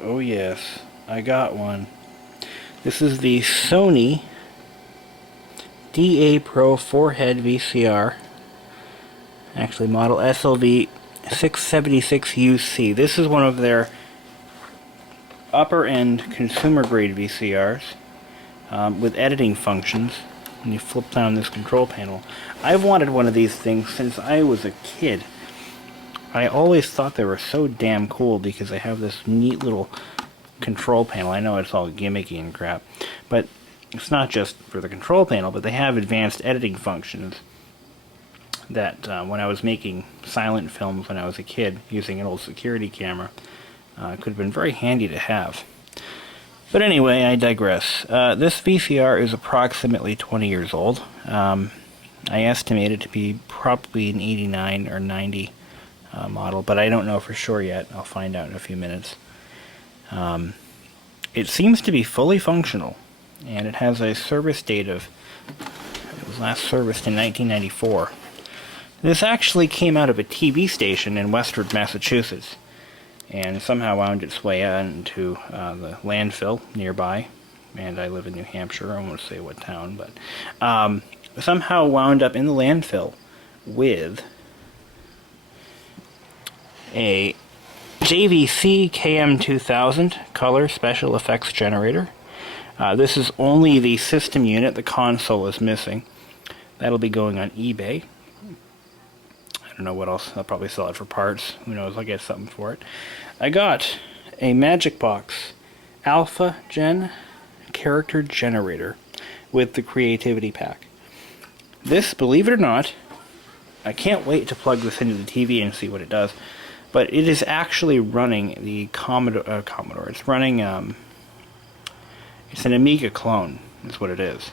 Oh yes, I got one. This is the Sony DA Pro 4-head VCR. Actually, model SLV-676UC. This is one of their upper-end consumer-grade VCRs with editing functions. And you flip down this control panel. I've wanted one of these things since I was a kid. I always thought they were so damn cool because they have this neat little control panel. I know it's all gimmicky and crap, but it's not just for the control panel, but they have advanced editing functions that when I was making silent films when I was a kid using an old security camera could have been very handy to have. But anyway, I digress. This VCR is approximately 20 years old. I estimate it to be probably an 89 or 90 model, but I don't know for sure yet. I'll find out in a few minutes. It seems to be fully functional, and it has a service date of, it was last serviced in 1994. This actually came out of a TV station in Westford, Massachusetts, and somehow wound its way into the landfill nearby. And I live in New Hampshire, I won't say what town, but somehow wound up in the landfill with a JVC KM2000 color special effects generator. This is only the system unit, the console is missing. That'll be going on eBay. I don't know what else, I'll probably sell it for parts. Who knows, I'll get something for it. I got a Magic Box Alpha Gen character generator with the Creativity Pack. This, believe it or not, I can't wait to plug this into the TV and see what it does. But it is actually running the Commodore. It's running, it's an Amiga clone, is what it is.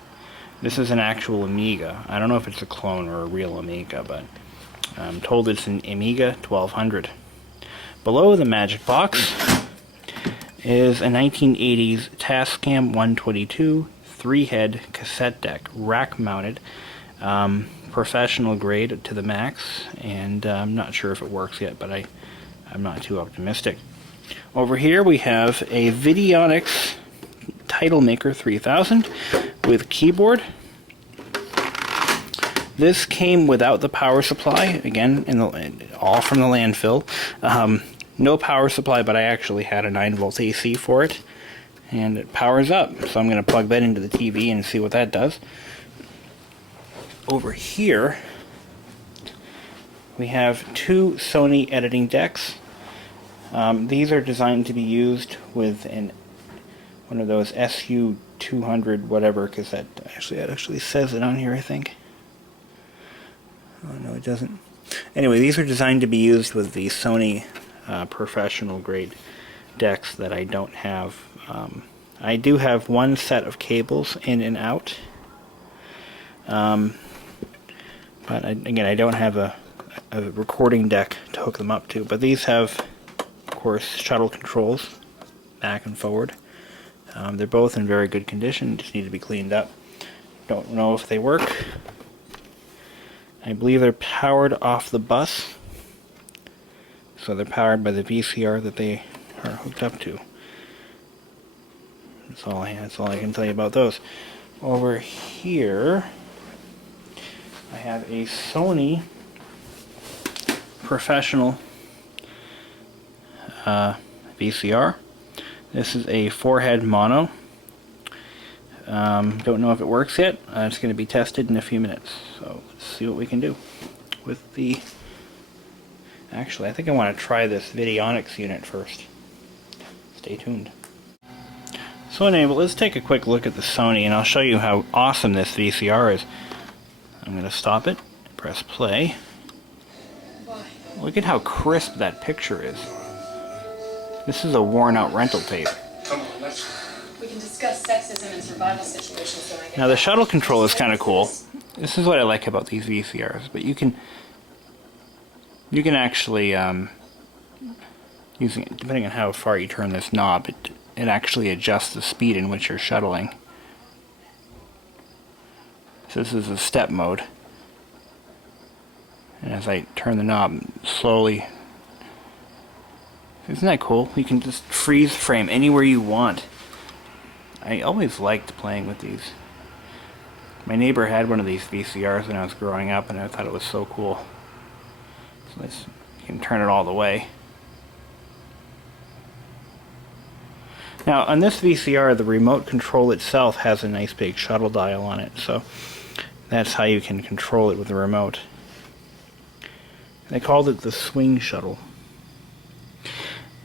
This is an actual Amiga. I don't know if it's a clone or a real Amiga, but I'm told it's an Amiga 1200. Below the Magic Box is a 1980s Tascam 122 3-head cassette deck, rack-mounted, professional grade to the max, and I'm not sure if it works yet, but I'm not too optimistic. Over here we have a Videonics Title Maker 3000 with keyboard. This came without the power supply, again, all from the landfill. No power supply, but I actually had a 9-volt AC for it, and it powers up. So I'm going to plug that into the TV and see what that does. Over here, we have two Sony editing decks. These are designed to be used with one of those SU200 whatever cassette. Actually, it actually says it on here, I think. Oh no, it doesn't. Anyway, these are designed to be used with the Sony professional grade decks that I don't have. I do have one set of cables in and out. But again, I don't have a recording deck to hook them up to. But these have, of course, shuttle controls, back and forward. They're both in very good condition, just need to be cleaned up. Don't know if they work. I believe they're powered off the bus. So they're powered by the VCR that they are hooked up to. That's all I can tell you about those. Over here, I have a Sony professional VCR. This is a 4-head mono. Don't know if it works yet. It's going to be tested in a few minutes. So let's see what we can do with the... Actually, I think I want to try this Videonics unit first. Stay tuned. So anyway, let's take a quick look at the Sony, and I'll show you how awesome this VCR is. I'm going to stop it, press play. Look at how crisp that picture is. This is a worn-out rental tape. We can discuss sexism and survival situations. Now the shuttle control is kind of cool. This is what I like about these VCRs, but you can actually, using it, depending on how far you turn this knob, it actually adjusts the speed in which you're shuttling. So this is a step mode. And as I turn the knob, slowly Isn't that cool? You can just freeze frame anywhere you want. I always liked playing with these. My neighbor had one of these VCRs when I was growing up, and I thought it was so cool. So you can turn it all the way. Now, on this VCR, the remote control itself has a nice big shuttle dial on it, so that's how you can control it with the remote. They called it the swing shuttle.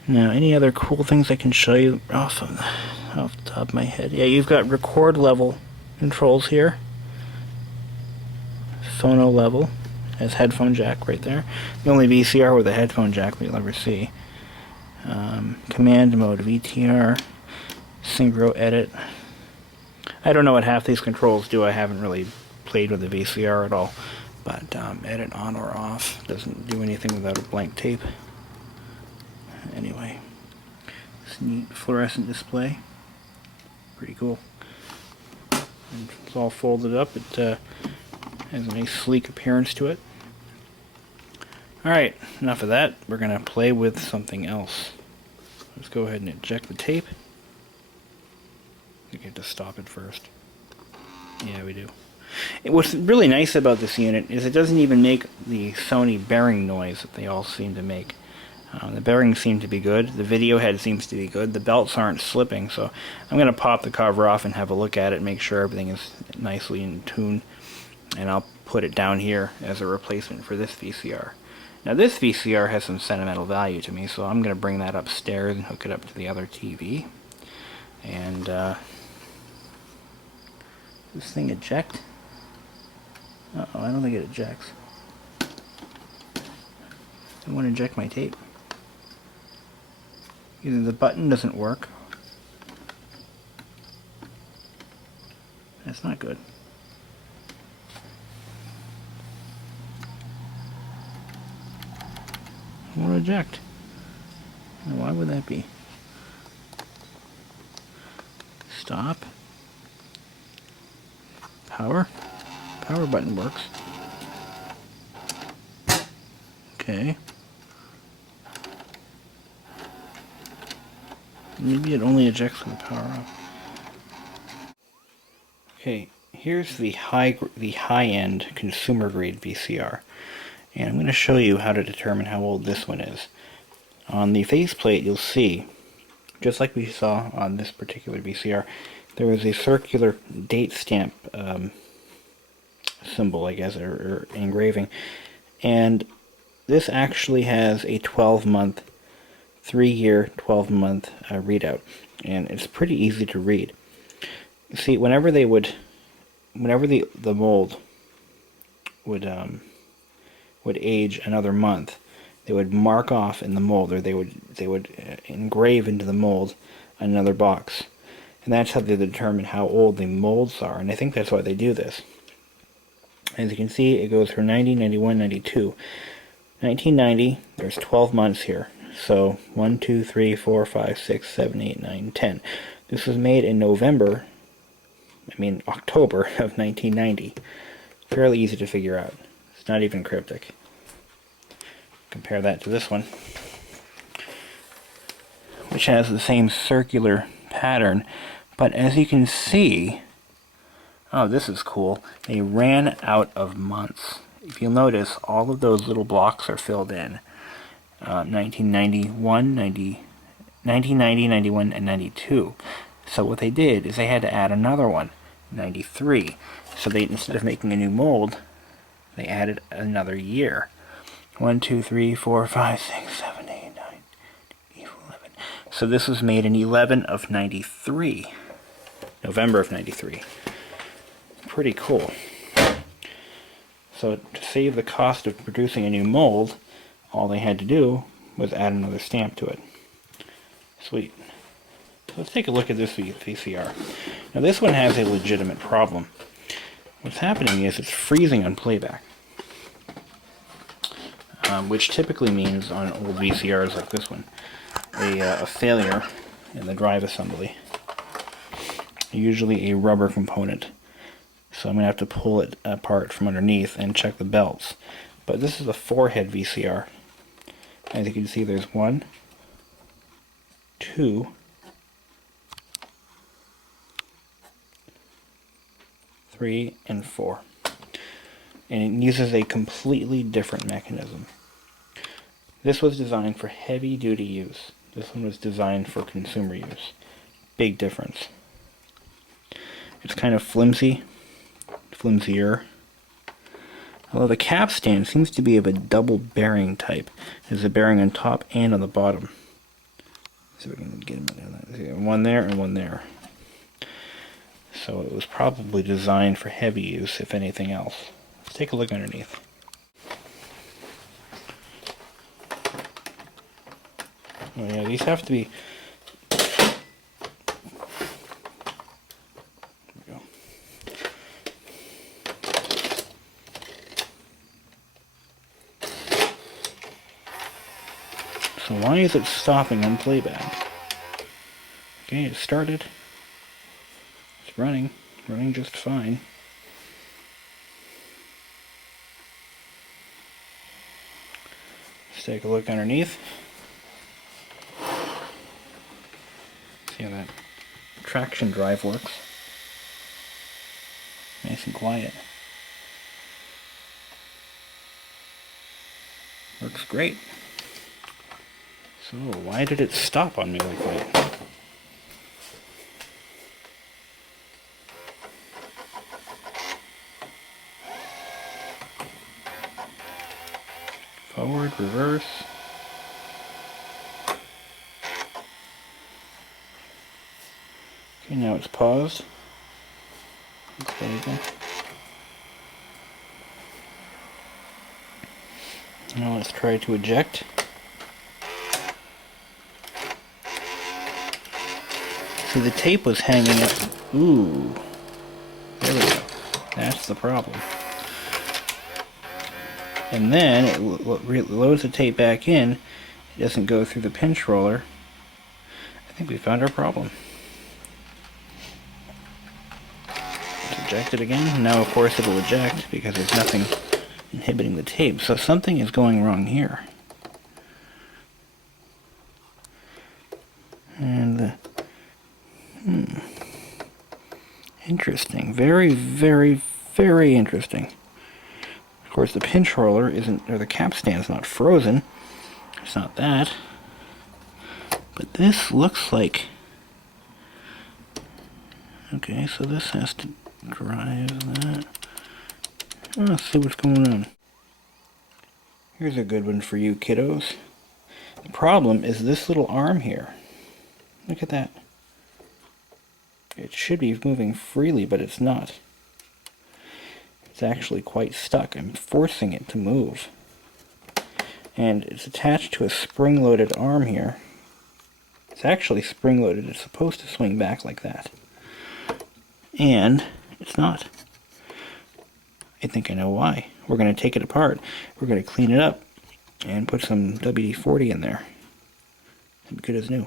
Now, any other cool things I can show you off the top of my head? Yeah, you've got record level controls here. Phono level. Has headphone jack right there. The only VCR with a headphone jack you'll ever see. Command mode, VTR, synchro edit. I don't know what half these controls do. I haven't really played with the VCR at all. But edit on or off doesn't do anything without a blank tape. Anyway, this neat fluorescent display. Pretty cool. And it's all folded up. It has a nice sleek appearance to it. Alright, enough of that. We're going to play with something else. Let's go ahead and eject the tape. We get to stop it first. Yeah, we do. And what's really nice about this unit is it doesn't even make the Sony bearing noise that they all seem to make. The bearings seem to be good. The video head seems to be good. The belts aren't slipping, so I'm going to pop the cover off and have a look at it, make sure everything is nicely in tune. And I'll put it down here as a replacement for this VCR. Now this VCR has some sentimental value to me, so I'm going to bring that upstairs and hook it up to the other TV. And this thing eject? Uh-oh, I don't think it ejects. I want to eject my tape. Either the button doesn't work. That's not good. I want to eject. Now, why would that be? Stop. Power. Power button works. Okay. Maybe it only ejects when the power off. Okay, here's the high-end consumer grade VCR. And I'm going to show you how to determine how old this one is. On the faceplate you'll see, just like we saw on this particular VCR, there is a circular date stamp symbol, I guess, or engraving. And this actually has a 12-month, 3-year, 12-month readout. And it's pretty easy to read. You see, whenever the mold would age another month, they would mark off in the mold, or they would engrave into the mold another box, and that's how they determine how old the molds are. And I think that's why they do this. As you can see, it goes from 90, 91, 92. 1990, there's 12 months here. So 1, 2, 3, 4, 5, 6, 7, 8, 9, 10. This was made in October of 1990. Fairly easy to figure out. It's not even cryptic. Compare that to this one, which has the same circular pattern, but as you can see, oh, this is cool, they ran out of months. If you'll notice, all of those little blocks are filled in. 1991, 1990, 91, and 92. So what they did is they had to add another one, 93. So they, instead of making a new mold, they added another year. 1, 2, 3, 4, 5, 6, 7, 8, 9, 10, 11. So this was made in 11 of 93. November of 93. Pretty cool. So to save the cost of producing a new mold, all they had to do was add another stamp to it. Sweet. So let's take a look at this VCR. Now this one has a legitimate problem. What's happening is it's freezing on playback. Which typically means on old VCRs like this one, a failure in the drive assembly. Usually a rubber component. So I'm going to have to pull it apart from underneath and check the belts. But this is a 4-head VCR. As you can see, there's 1, 2, 3, and 4. And it uses a completely different mechanism. This was designed for heavy duty use. This one was designed for consumer use. Big difference. It's kind of flimsy, flimsier. Although the capstan seems to be of a double bearing type. There's a bearing on top and on the bottom. So we can get them, one there and one there. So it was probably designed for heavy use, if anything else. Let's take a look underneath. Oh yeah, these have to be... There we go. So why is it stopping on playback? Okay, it started. It's running just fine. Let's take a look underneath. See how that traction drive works. Nice and quiet. Works great. So why did it stop on me like that? Forward, reverse. Okay, now it's paused. There you go. Now let's try to eject. See, the tape was hanging up. Ooh. There we go. That's the problem. And then it loads the tape back in. It doesn't go through the pinch roller. I think we found our problem. Let's eject it again. Now of course it'll eject because there's nothing inhibiting the tape. So something is going wrong here. And interesting. Very, very, very interesting. Of course, the pinch roller isn't, or the capstan's not frozen. It's not that. But this looks like... Okay, so this has to drive that. Let's see what's going on. Here's a good one for you kiddos. The problem is this little arm here. Look at that. It should be moving freely, but it's not. It's actually quite stuck. I'm forcing it to move. And it's attached to a spring-loaded arm here. It's actually spring-loaded. It's supposed to swing back like that. And it's not. I think I know why. We're going to take it apart. We're going to clean it up and put some WD-40 in there. It'll be good as new.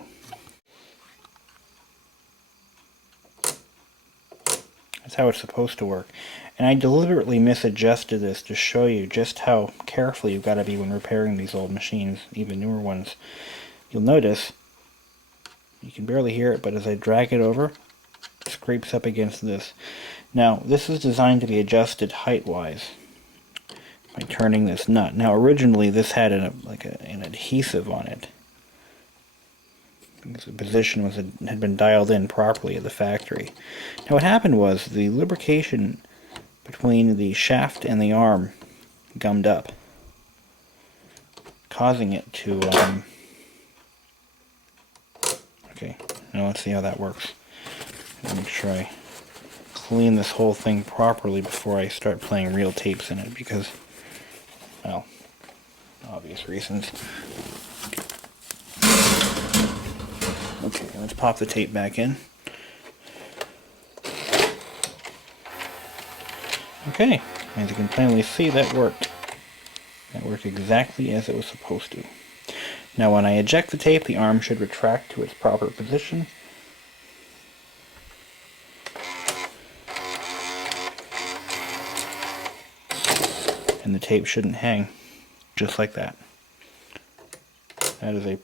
That's how it's supposed to work. And I deliberately misadjusted this to show you just how careful you've got to be when repairing these old machines, even newer ones. You'll notice, you can barely hear it, but as I drag it over, it scrapes up against this. Now, this is designed to be adjusted height-wise by turning this nut. Now, originally this had an adhesive on it. The position had been dialed in properly at the factory. Now, what happened was the lubrication between the shaft and the arm gummed up, causing it to... Okay, now let's see how that works. Make sure I clean this whole thing properly before I start playing real tapes in it, because, well, obvious reasons. Okay, let's pop the tape back in. Okay, as you can plainly see, that worked. That worked exactly as it was supposed to. Now when I eject the tape, the arm should retract to its proper position. And the tape shouldn't hang, just like that. That is a